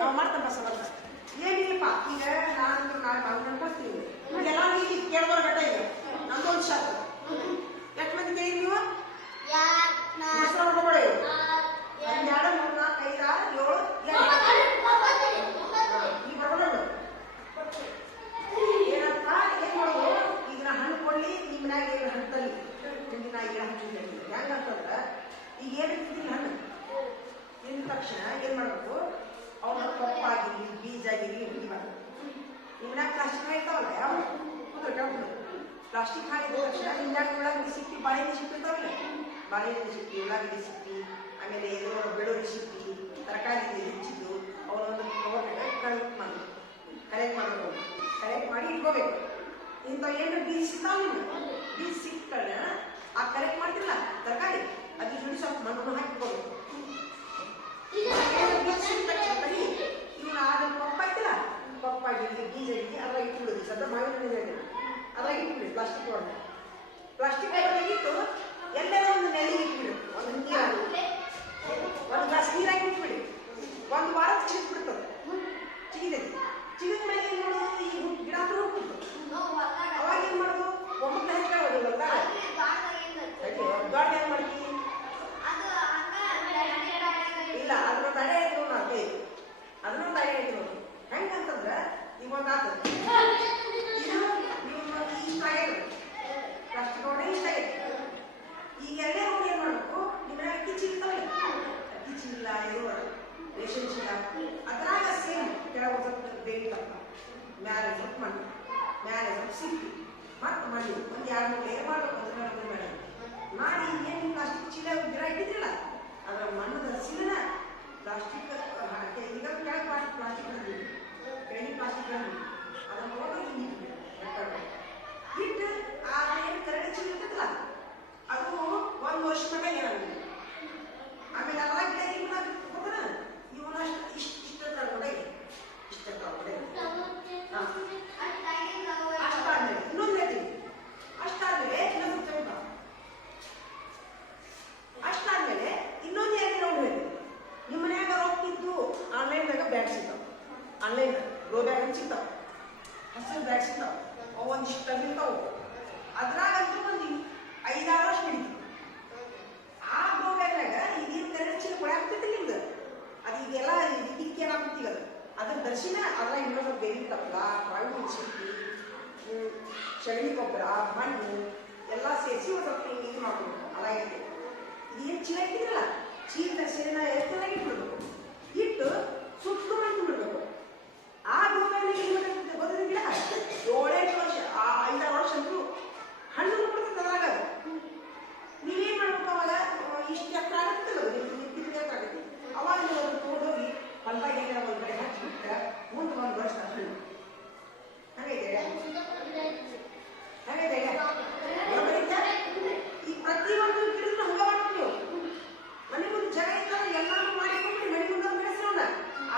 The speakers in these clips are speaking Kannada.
ನಾವು ಮಾಡ್ತಾನೆ ಬಸ್ ಏನಿಲ್ಲಪ್ಪ ಈಗ ನಾನು ನಾಳೆ ಮಾಡ್ಕೊಳ್ತೀನಿ ಎಲ್ಲ ಇಲ್ಲಿ ಕೇಳ್ದವ್ರ ಗಡ್ಡ ಈಗ ನಂದೊಂದು ಶಾಕ್ ಎಷ್ಟು ಮಂದಿ ಕೇಳಿ ನೀವು ಹೊರಗಡೆ 2 3 4 5 6 7 ಈ ಬರಬೇಡ ಏನಪ್ಪ ಏನ್ ಮಾಡೋದು ಈಗ ನಾ ಹಣ್ಣು ಕೊಡ್ಲಿ ನಿಮ್ಮ ಮನ್ಯಾಗ ಏನು ಹಣ್ಣು ತಲ್ಲಿ ನಿಮ್ಗೆ ನಾ ಈಗ ಹಂಚಿದ್ದೆ ಹೆಂಗಂತಂದ್ರೆ ಈಗ ಏನು ತಿಂದಿಲ್ಲ ಹಣ್ಣು ತಿಂದ ತಕ್ಷಣ ಏನ್ ಮಾಡ್ಬೇಕು ಅವನ್ನ ಕಪ್ಪಾಗಿರ್ಲಿ ಬೀಜ ಆಗಿರ್ಲಿ ಹುಡಿ ಮಾಡ್ಬೇಕು ನಿಮ್ನಾಗ ಪ್ಲಾಸ್ಟಿಕ್ ಇರ್ತಾವಲ್ಲ ಯಾವ ಕುದುರೆ ಪ್ಲಾಸ್ಟಿಕ್ ಹಾಕಿದ ತಕ್ಷಣ ನಿಮ್ನಾಗ ಉಳ್ಳಾಗಡ್ಡಿ ಸಿಕ್ಕಿ ಬಾಳೆಹಣ್ಣು ಸಿಕ್ಕಿರ್ತಾವಲ್ಲ ಬಾಳೆಹಣ್ಣು ಸಿಕ್ಕಿ ಉಳ್ಳಾಗಡ್ಡಿ ಸಿಕ್ಕಿ ಆಮೇಲೆ ಏನೋ ಬೆಳ್ಳುಳ್ಳಿ ಸಿಕ್ಕಿ ತರಕಾರಿ ಹೆಚ್ಚಿದ್ದು ಅವನೊಂದು ಕಲೆಕ್ಟ್ ಮಾಡಬೇಕು ಕಲೆಕ್ಟ್ ಮಾಡಿ ಇಟ್ಕೋಬೇಕು ಇಂಥ ಏನು ಬೀಜ ಸಿಗ್ತಾವ ಬೀಜ ಸಿಕ್ಕಲ್ಲ ಆ ಕಲೆಕ್ಟ್ ಮಾಡ್ತಿರಲ್ಲ ತರಕಾರಿ ಅದ್ರ ಜೋಡಿ ಸ್ವಲ್ಪ ಮಣ್ಣು ಹಾಕಿಕೋಬೇಕು ಇವನು ಆದ ಪಪ್ಪಾಯ್ತಿಲ್ಲ ಪಪ್ಪಾಗಿರ್ಲಿ ಬೀಜ ಇರಲಿ ಅದ್ರಾಗ ಇಟ್ಬಿಡೋದು ಸದ್ದ ಮಾವಿನ ಅದ್ರಾಗ ಇಟ್ಬಿಡಿ ಪ್ಲಾಸ್ಟಿಕ್ ಒಳಗೆ ಇಟ್ಟು ಎಲ್ಲರ ಒಂದು ನೆಲೆ ಇಟ್ಬಿಡಿ ಒಂದು ನೀರು ಒಂದು ಗ್ಲಾಸ್ ನೀರಾಗಿ ಇಟ್ಬಿಡಿ ಒಂದು ವಾರ ಚಿಗಿದ್ಬಿಡ್ತದೆ ಚಿಗಿದೈತಿ ಚಿಗಿದ ಮೇಲೆ ಏನು ಮಾಡೋದು ಈ ಗಿಡ ಹತ್ರ ಹೋಗ್ಬಿಡ್ತು ಅವಾಗ ಏನು ಮಾಡೋದು ಒಮ್ಮಕ್ಕೆ ಹೆಚ್ಚಾಗೋದಿಲ್ಲ ದೊಡ್ಡ ಏನು ಮಾಡ್ತೀವಿ ಇಲ್ಲ ಅದನ್ನ ತಡೆ ಆಯ್ತು ನಾವು ಕೈ ಅದನ್ನ ತಡೆ ಆಯ್ತು ನೋಡಿ ಹೆಂಗಂತಂದ್ರೆ ಈಗ ಒಂದು ಆತ ಇಷ್ಟ ಆಗೈತೆ ಪ್ಲಾಸ್ಟಿಕ್ ಒಳಗೆ ಇಷ್ಟ ಆಗೈತೆ ಈಗ ಎರಡೇ ಹೋಗಿ ಏನು ಮಾಡಬೇಕು ನಿಮ್ಮ ಅಕ್ಕಿ ಚೀಲ್ತಾವಲ್ಲ ಅಕ್ಕಿ ಚೀಲ ಇರುವ ರೇಷನ್ ಚೀಲ ಅದ್ರಾಗ ಸೇಮ್ ಕೆಳಗೆ ಸ್ವಲ್ಪ ಬೇಯ್ತಪ್ಪ ಮ್ಯಾಲೆ ಸ್ವಲ್ಪ ಮಣ್ಣು ಮ್ಯಾಲೆ ಸ್ವಲ್ಪ ಸಿಪ್ಪಿ ಮತ್ತೆ ಮಾಡಿ ಒಂದು 2 3 ಲೇಯರ್ ಮಾಡಬೇಕು ಅದನ್ನ ಮಾಡಿ ಏನು ಪ್ಲಾಸ್ಟಿಕ್ ಚೀಲ ಗಿಡ ಇಟ್ಟಿದ್ರಲ್ಲ ಅದರ ಮಣ್ಣದ ಸಿಲನ ಪ್ಲಾಸ್ಟಿಕ್ ಈಗ ಕೆಳಗೆ ಪ್ಲಾಸ್ಟಿಕ್ ಕೆಳಗಿನ ಪ್ಲಾಸ್ಟಿಕ್ ಅದನ್ನು ಹೋಗಿ ಇಟ್ಟು ಆ ಏನು ಕರಡಿ ಚೀಲ ಇರ್ತದಲ್ಲ ಅದು 1 ವರ್ಷ ಮಟ್ಟ ಏನಾಗುತ್ತೆ ಆಮೇಲೆ ಅಲ್ಲ ಗಿಡ ಹೋಗೋಣ ಇವನು ಇಷ್ಟ ತಗೊಡೆ ಅಷ್ಟಾದ್ಮೇಲೆ ಇನ್ನೊಂದು ಹೇಳ್ತೀನಿ ಅಷ್ಟಾದ್ಮೇಲೆ ಅಷ್ಟಾದ್ಮೇಲೆ ಇನ್ನೊಂದು ಎರಡು ರೌಂಡ್ ಹೇಳ್ತೀನಿ ನಿಮ್ಮ ಮನ್ಯಾಗ ಹೋಗ್ತಿದ್ದು ಆನ್ಲೈನ್ದಾಗ ಬ್ಯಾಗ್ ಸಿಗ್ತಾವ ಆನ್ಲೈನ್ ಗ್ರೋ ಬ್ಯಾಗ್ ಅಂತ ಸಿಗ್ತಾವ ಹಸಿರು ಬ್ಯಾಗ್ ಸಿಗ್ತಾವ ಅವು ಒಂದಿಷ್ಟು ಇರ್ತಾವ ಅದ್ರಾಗಂತೂ ಒಂದು 5-6 ವರ್ಷ ಹಿಡಿತೀವಿ ಆ ಗ್ರೋ ಬ್ಯಾಗ್ನಾಗ ಈಗೇನು ಕರೆಂಟ್ ಚೀಲ ಕೊಡಾಕ್ತೈತಿ ನಿಮ್ದು ಅದು ಈಗೆಲ್ಲ ಇದಕ್ಕೆ ಏನಾಗ್ತೀವಿ ಅದ್ರ ದರ್ಶನ ಅದ್ರಾಗ ಇನ್ನೊಂದು ಬೇರೆ ತಪ್ಪಲ ಕಾಳು ಸಿಕ್ಕಿ ಸಗಣಿ ಗೊಬ್ಬರ ಮಣ್ಣು ಎಲ್ಲ ಸೇರಿಸಿ ಒಂದು ಸ್ವಲ್ಪ ಇದು ಮಾಡ್ಕೊಬೇಕು ಅಲ್ಲ ಇರ್ತದೆ ಇದೇನು ಚೀಲ ಇಟ್ಟಿದ್ರಲ್ಲ ಚೀಲ ದರ್ಶನ ಎಷ್ಟೆಲ್ಲಾಗಿ ಇಟ್ಬಿಡ್ಬೇಕು ಇಟ್ಟು ಸುಟ್ಟು ಮಾಡಿ ಬಿಡ್ಬೇಕು ಆ ಗೋಬಾನಿಗೆ ಗೊತ್ತಿಲ್ಲ ಗಿಡ 7-8 ವರ್ಷ 5-6 ವರ್ಷ ಅಂತೂ ಹಣ್ಣು ಬಿಡ್ತದೆ ಅದ್ರಾಗ ನೀವೇನು ಮಾಡ್ಬೇಕು ಅವಾಗ ಇಷ್ಟು ಎಕರೆ ಆಗುತ್ತಲ್ಲ ನಿಮ್ಗೆ ಆಗುತ್ತೆ ಅವಾಗ ನೀವು ಅದನ್ನು ತೊಗೊಂಡೋಗಿ ಹೊಲದಾಗ ಏನಾರ ಒಂದು ಕಡೆ ಹಚ್ಚಿಬಿಟ್ರೆ ಮುಂದೆ 1 ವರ್ಷ ಹಣ್ಣು ಹಾಗೈತೆ ಈ ಪ್ರತಿಯೊಂದು ಗಿಡದ ಹಂಗ ಮಾಡ್ತೀವಿ ಮನೆ ಮುಂದೆ ಜಾಗ ಇತ್ತಲ್ಲ ಎಲ್ಲಾನು ಮಾಡಿಕೊಂಡು ಮನೆ ಮುಂದೆ ಬೆಳೆಸೋಣ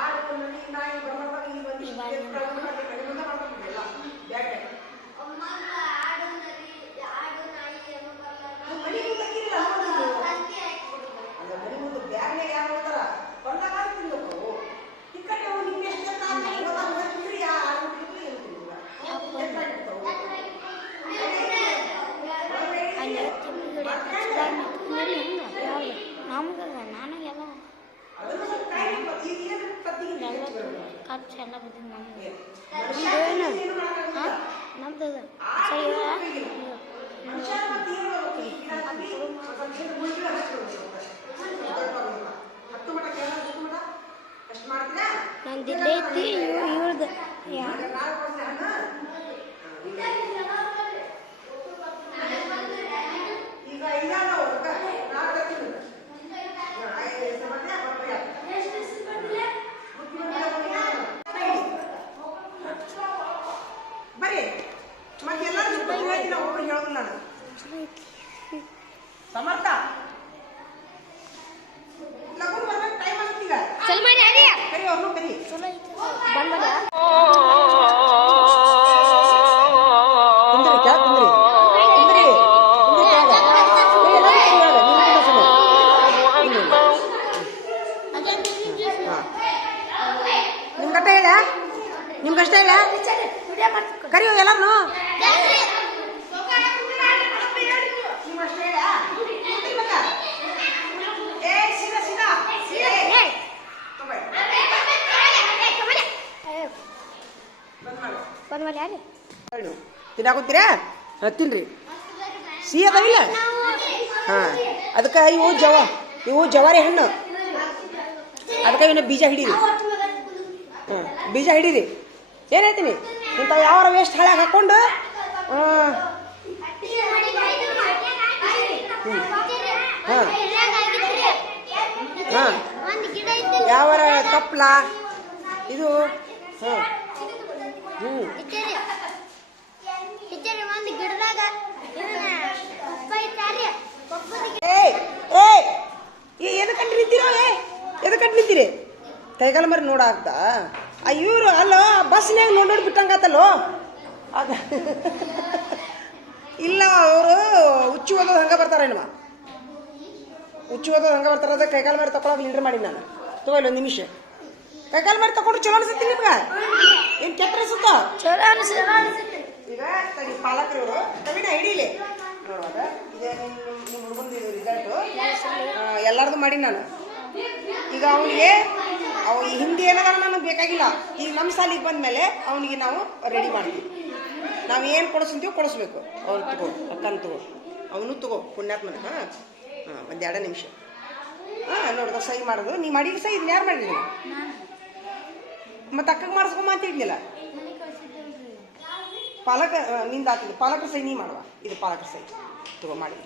ಆಡು ಮನೆ ನಾಯಿ ಬರ್ಬಾರ್ದಾಗ ಇಲ್ಲಿ ಬಂದು ಮನೆ ಮುಂದೆ ಮಾಡ್ಕೊಂಡು ಎಲ್ಲ ಬ್ಯಾಗ್ ಮನೆ ಮುಂದೆ ಹಾಕಿರಲ್ಲ ಅಲ್ಲ ಮನೆ ಮುಂದೆ ಬ್ಯಾಗ್ನಾಗ ಯಾರು ಹೋಗ್ತಾರ ಹೊಲದಾಗ ತಿನ್ಬೇಕು ಟಿಕ್ಕಟ್ಟೆ ಹೋಗಿ ನಿಮ್ಗೆ ಎಷ್ಟು ಜನ ತಿಂದ್ರಿ ಆಡು ತಿಂದ್ರಿ ಏನು ತಿಂದಿಲ್ಲ ನಮಗೆಲ್ಲ ಖರ್ಚು ಎಲ್ಲ ಬಿದ್ದಿದ್ದು ನಮಗೆ ನಮ್ದು ನಂದು ಇಲ್ಲೇ ಐತಿ ಇವ್ರದ್ದು ಸಮರ್ಥ ಲಗೂನ್ ಬರ್ಬೇಕು ಟೈಮ್ ಆಗ್ತೀಗ ಚಲ್ ಮಾಡಿ ಆಗಿ ಕರಿ ಅವ್ರನ್ನು ಕರಿ ಚಲೋ ಐತಿ ಬಂದಲ್ಲ ಕುಂದ್ರಿ ಕ್ಯಾ ಕುಂದ್ರಿ ಕುಂದ್ರಿ ಕುಂದ್ರಿ ಕ್ಯಾ ಇಲ್ಲ ನಿಮ್ಗಷ್ಟೇ ಇಲ್ಲ ಕರಿಯೋ ಎಲ್ಲಾರು ಬಂದ್ ಮಾಡಿ ಯಾರು ತಿನ್ನಾಕೊತೀರಾ ತಿನ್ರಿ ಸಿಹಿ ಅದಾವಿಲ್ಲ ಹಾಂ ಅದಕ್ಕೆ ಇವು ಜವಾರಿ ಹಣ್ಣು ಅದಕ್ಕೆ ಇವನ್ನ ಬೀಜ ಹಿಡೀರಿ ಹಾಂ ಬೀಜ ಹಿಡೀರಿ ಏನು ಹೇಳ್ತೀನಿ ಇಂಥ ಯಾವ ವೇಸ್ಟ್ ಹಳೆ ಹಾಕ್ಕೊಂಡು ಹಾಂ ಹಾಂ ಯಾವ ತಪ್ಪಲ ಇದು ಹಾಂ ಎದಕ್ಕೆ ನಿಂತೀರೋ ಎದಕ್ಕೆ ನಿಂತೀರಿ ಕೈಗಾಲ ಮರಿ ನೋಡಾಗ್ತಾ ಇವರು ಅಲ್ಲ ಬಸ್ನ್ಯಾಗ ನೋಡಿ ಬಿಟ್ಟಂಗಾತಲ್ಲೋ ಅದ ಇಲ್ಲ ಅವರು ಹುಚ್ಚು ಓದೋದು ಹಂಗೆ ಬರ್ತಾರೆ ನಮ್ಮ ಹುಚ್ಚು ಓದೋದು ಹಂಗೆ ಬರ್ತಾರೆ ಅದ ಕೈಗಾಲ ಮರಿ ತಗೊಳಕ್ಕೆ ಲೀಡರ್ ಮಾಡಿ ನಾನು ತಗೊಳ್ಳಿ ಒಂದು ನಿಮಿಷ ಕೈಗಾಲ ಮರಿ ತಗೊಂಡು ಚಲೋ ಅನ್ಸುತ್ತೆ ನಿಮ್ಗೆ ಏನು ಕೆಟ್ಟ ಅನ್ಸುತ್ತೋ ಚಲೋ ಅನಿಸುತ್ತೆ ಈಗ ತಡಿ ಪಾಲಕರು ಇವರು ಕವಿನ ಹಿಡೀಲಿ ನೋಡುವಾಗ ಇದೇ ನಿಮ್ಮ ಹುಡುಗಂದು ಇದು ರಿಸಲ್ಟು ಎಲ್ಲರದು ಮಾಡಿ ನಾನು ಈಗ ಅವನಿಗೆ ಹಿಂದಿ ಏನಾದ್ರು ನನಗೆ ಬೇಕಾಗಿಲ್ಲ ಈಗ ನಮ್ಮ ಸಾಲಿಗೆ ಬಂದಮೇಲೆ ಅವನಿಗೆ ನಾವು ರೆಡಿ ಮಾಡ್ತೀವಿ ನಾವು ಏನು ಕೊಡಿಸ್ತೀವೋ ಕೊಡಿಸ್ಬೇಕು ಅವ್ರು ತಗೋ ಅಕ್ಕನ ತಗೋ ಅವನು ತಗೋ ಪುಣ್ಯಾತ್ಮನ ಹಾಂ ಒಂದು 2 ನಿಮಿಷ ನೋಡ್ದ ಸಹಿ ಮಾಡೋದು ನೀ ಮಾಡಿ ಸಹಿ ಇದನ್ನ ಯಾರು ಮಾಡಿದ್ರಿ ಮತ್ತು ಅಕ್ಕಗೆ ಮಾಡಿಸ್ಕೊಂಬ ಅಂತ ಹೇಳಿದ್ನಿಲ್ಲ ಪಾಲಕ ನಿಂದ ಆಗ್ತಿದೆ ಪಾಲಕರ ಸಹಿ ನೀ ಮಾಡುವ ಇದು ಪಾಲಕರ ಸಹಿ ತಗೋ ಮಾಡಿ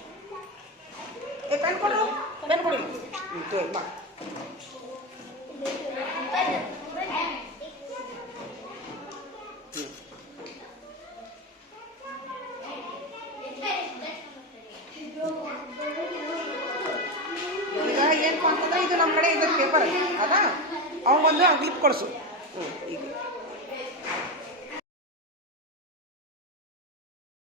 ಪೆನ್ ಕೊಡು ತಗೋ ಮಾಡಿ ಈಗ ಏನು ಅಂತಂದ್ರೆ ಇದು ನಮ್ಮ ಕಡೆ ಇದು ಪೇಪರ್ ಅದಾ ಅವನಿಗೊಂದು ಕ್ಲಿಪ್ ಕೊಡಿಸು ಈಗ